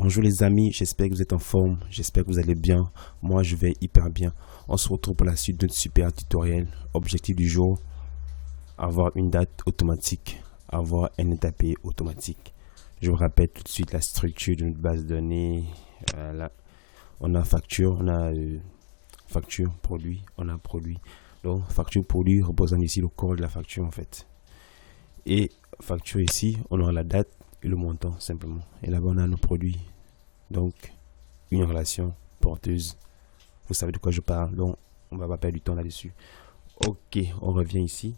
Bonjour les amis, j'espère que vous êtes en forme, j'espère que vous allez bien. Moi je vais hyper bien. On se retrouve pour la suite de notre super tutoriel. Objectif du jour, avoir une date automatique, avoir un net à payer automatique. Je vous rappelle tout de suite la structure de notre base de données. Voilà. On a facture, on a facture, produit, on a produit. Donc facture, produit représente ici le corps de la facture en fait. Et facture ici, on aura la date et le montant simplement. Et là-bas, on a nos produits. Donc, une relation porteuse. Vous savez de quoi je parle. Donc, on va pas perdre du temps là-dessus. Ok, on revient ici.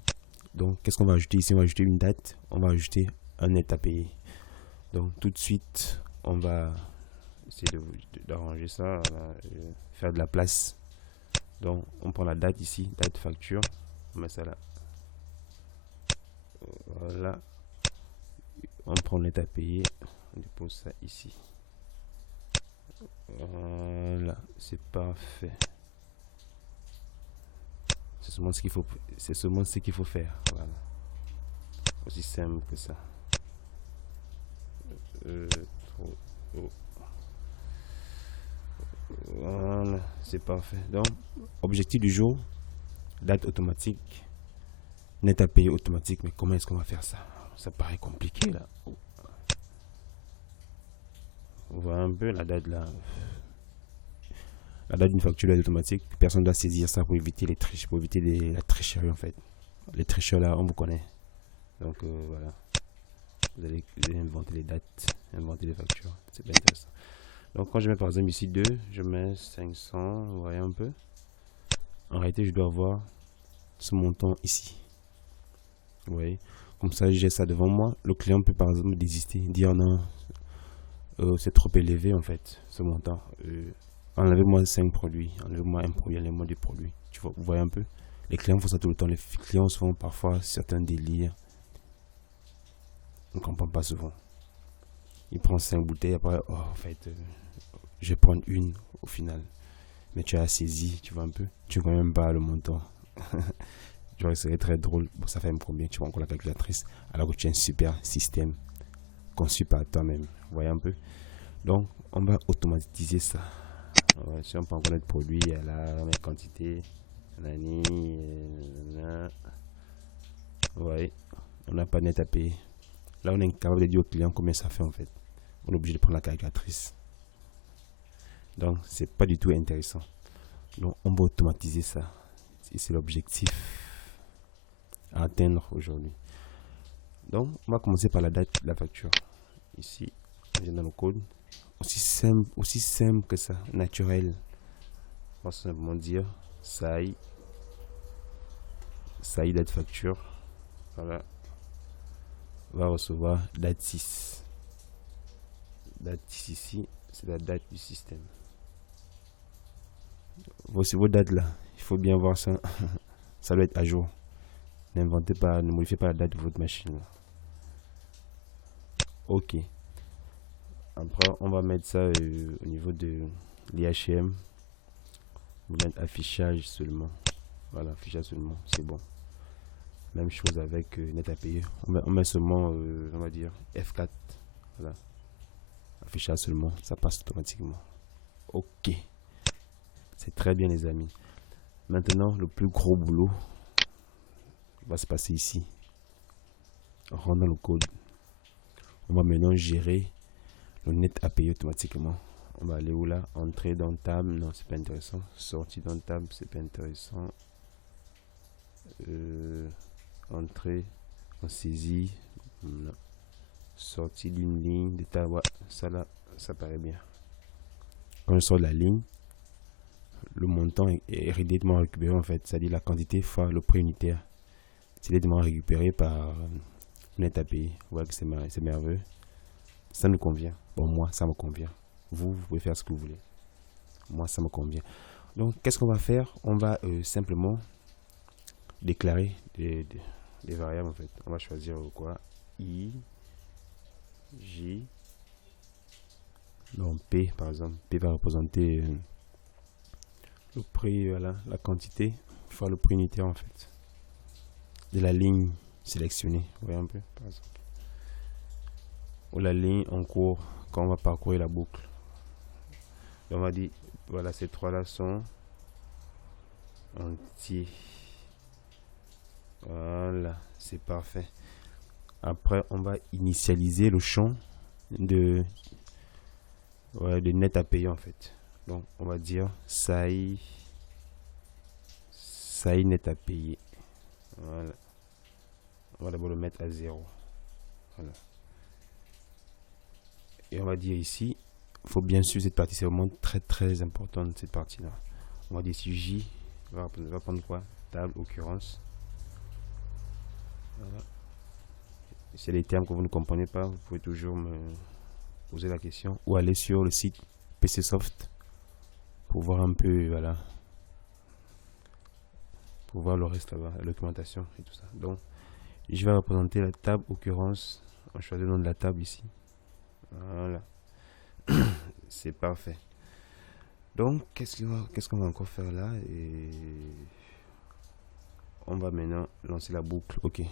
Donc, qu'est-ce qu'on va ajouter ici? On va ajouter une date. On va ajouter un net à payer. Donc, tout de suite, on va essayer d'arranger ça. Faire de la place. Donc, on prend la date ici. Date facture. On met ça là. Voilà. On prend le net à payer, on dépose ça ici. Voilà, c'est parfait. C'est seulement ce qu'il faut faire. Voilà. Aussi simple que ça. Voilà, c'est parfait. Donc, objectif du jour, date automatique, net à payer automatique. Mais comment est-ce qu'on va faire ça? Ça paraît compliqué là. On voit un peu la date là. La date d'une facture automatique. Personne ne doit saisir ça pour éviter les triches, pour éviter la tricherie en fait. Les tricheurs là, on vous connaît. Donc voilà. Vous allez inventer les dates, inventer les factures. C'est bien intéressant. Donc quand je mets par exemple ici 2, je mets 500. Vous voyez un peu. En réalité, je dois avoir ce montant ici. Vous voyez. Comme ça, j'ai ça devant moi. Le client peut par exemple désister, dire non. C'est trop élevé en fait, ce montant. Enlevez-moi 5 produits, enlevez-moi un produit, enlevez-moi 2 produits. Tu vois, vous voyez un peu. Les clients font ça tout le temps. Les clients font parfois certains délires. On ne comprend pas souvent. Il prend 5 bouteilles, après, oh, en fait, je vais prendre une au final. Mais tu as saisi, tu vois un peu. Tu ne vois même pas le montant. Tu vois, c'est très drôle. Bon, ça fait combien? Tu vois encore la calculatrice. Alors que tu as un super système conçu par toi-même. Vous voyez un peu. Donc, on va automatiser ça. Ouais, si on prend notre produit, la quantité, ouais, on n'a pas net à payer. Là, on est incapable de dire au client combien ça fait en fait. On est obligé de prendre la calculatrice. Donc, c'est pas du tout intéressant. Donc, on va automatiser ça. Et c'est l'objectif à atteindre aujourd'hui. Donc, on va commencer par la date de la facture. Ici, on vient dans le code. Aussi simple que ça, naturel. On va simplement dire SAI date facture. Voilà. On va recevoir date 6. Date 6 ici, c'est la date du système. Voici vos dates là. Il faut bien voir ça. Ça doit être à jour. N'inventez pas, ne modifiez pas la date de votre machine. Ok. Après, on va mettre ça au niveau de l'IHM. On va mettre affichage seulement. Voilà, affichage seulement, c'est bon. Même chose avec net à payer. On met seulement, on va dire, F4. Voilà. Affichage seulement, ça passe automatiquement. Ok. C'est très bien les amis. Maintenant, le plus gros boulot va se passer ici. On rentre dans le code. On va maintenant gérer le net à payer automatiquement. On va aller où là? Entrer dans table, non c'est pas intéressant. Sortir dans table, c'est pas intéressant. Entrer en saisie, non. Sortir d'une ligne de table, ouais, ça là, ça paraît bien. Quand je sors de la ligne, le montant est immédiatement récupéré en fait, c'est-à-dire la quantité fois le prix unitaire. C'est immédiatement récupéré par net à payer. Vous voyez que c'est merveilleux. Ça nous convient. Bon, moi, ça me convient. Vous pouvez faire ce que vous voulez. Moi, ça me convient. Donc, qu'est-ce qu'on va faire? On va simplement déclarer des variables en fait. On va choisir quoi? I, J, non, P par exemple. P va représenter le prix, voilà, la quantité fois le prix unitaire en fait. De la ligne sélectionnée. Vous voyez un peu par exemple. Ou la ligne en cours quand on va parcourir la boucle. Donc on va dire, voilà, ces trois là sont entiers. Voilà, c'est parfait. Après, on va initialiser le champ de net à payer en fait. Donc, on va dire SAI net à payer. Voilà. On va d'abord le mettre à 0. Voilà. Et on va dire ici, il faut bien suivre cette partie, c'est vraiment très important cette partie là. On va dire ici J va prendre quoi? Table occurrence. Voilà. Si y a des termes que vous ne comprenez pas, vous pouvez toujours me poser la question ou aller sur le site PCsoft pour voir un peu, voilà, pour voir le reste là-bas, la documentation et tout ça. Donc, je vais représenter la table occurrence. On choisit le nom de la table ici. Voilà. C'est parfait. Donc, qu'est-ce qu'on va encore faire là? Et on va maintenant lancer la boucle. Ok.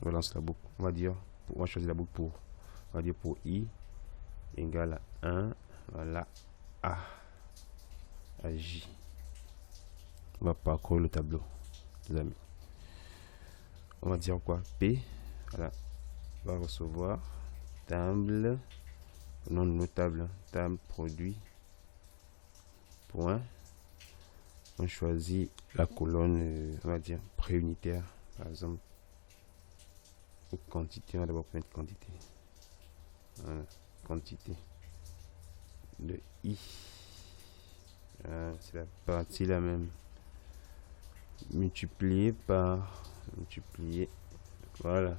On va lancer la boucle. On va dire, on va choisir la boucle pour, on va dire pour I égale à 1, voilà, A à J. On va parcourir le tableau, les amis. On va dire quoi? P, voilà, va recevoir table, le nom de nos tables, table produit, point. On choisit la colonne, on va dire préunitaire, par exemple, ou quantité. On va d'abord mettre quantité. Voilà, quantité de I. C'est la partie là même. Multiplié par multiplié. Voilà.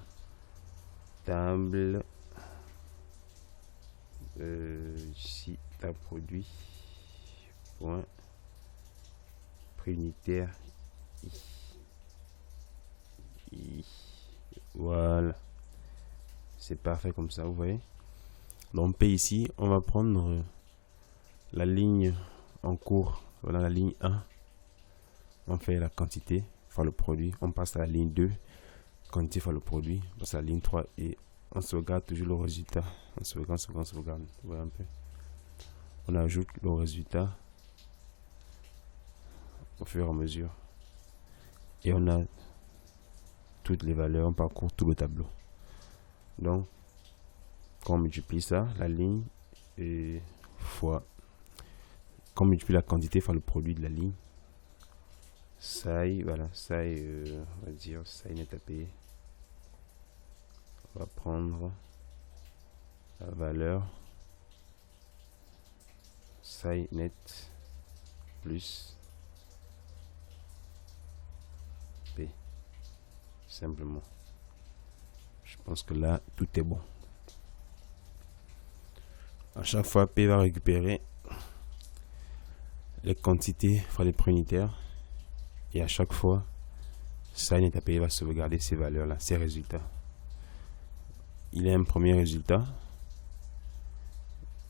Table. Ici, table produit. Point. Prix unitaire. I. Voilà. C'est parfait comme ça, vous voyez. Donc P ici, on va prendre la ligne en cours. Voilà la ligne 1. On fait la quantité fois le produit. On passe à la ligne 2. Quantité fois le produit. On passe à la ligne 3 et on sauvegarde toujours le résultat. On sauvegarde. Vous voyez un peu. On ajoute le résultat au fur et à mesure. Et on a toutes les valeurs. On parcourt tout le tableau. Donc, quand on multiplie ça, la ligne et fois, quand on multiplie la quantité fois le produit de la ligne, SAI, voilà, SAI, on va dire SAI net à payer. On va prendre la valeur SAI net plus P, simplement. Je pense que là, tout est bon. À chaque fois, P va récupérer les quantités fois les prix unitaires. Et à chaque fois, SAI net à payer va sauvegarder ces valeurs-là, ces résultats. Il y a un premier résultat.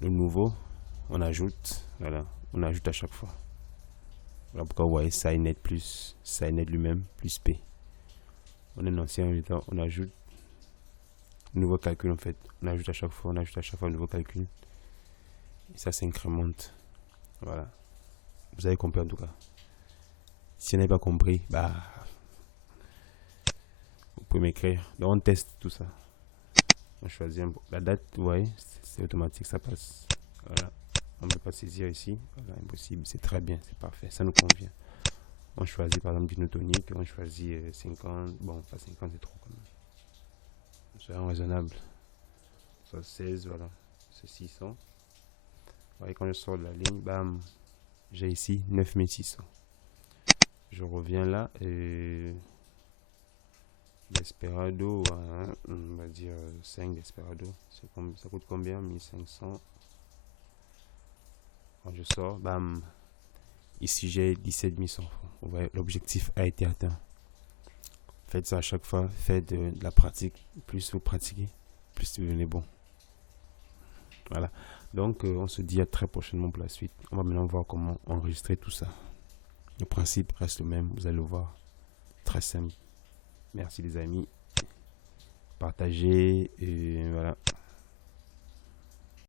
Le nouveau, on ajoute. Voilà, on ajoute à chaque fois. Voilà pourquoi vous voyez SAI net plus SAI net lui-même plus P. On a un ancien résultat, on ajoute un nouveau calcul en fait. On ajoute à chaque fois, un nouveau calcul. Et ça s'incrémente. Voilà. Vous avez compris en tout cas. Si vous n'avez pas compris, bah, vous pouvez m'écrire. Donc on teste tout ça. On choisit la date, vous voyez, c'est automatique, ça passe. Voilà. On ne peut pas saisir ici. Voilà, impossible. C'est très bien, c'est parfait. Ça nous convient. On choisit par exemple binotonique. On choisit 50. Bon, pas 50, c'est trop quand même. Soyons raisonnable. Soit 16, voilà. C'est 600. Vous voyez, quand je sors de la ligne, bam, j'ai ici 9600. Je reviens là et Desperado, hein, on va dire 5 Desperado. Ça coûte combien? 1500. Quand je sors, bam, ici j'ai 17 100 francs. Vous voyez, l'objectif a été atteint. Faites ça à chaque fois. Faites de la pratique. Plus vous pratiquez, plus vous devenez bon. Voilà. Donc, on se dit à très prochainement pour la suite. On va maintenant voir comment enregistrer tout ça. Le principe reste le même. Vous allez le voir. Très simple. Merci les amis. Partagez et voilà.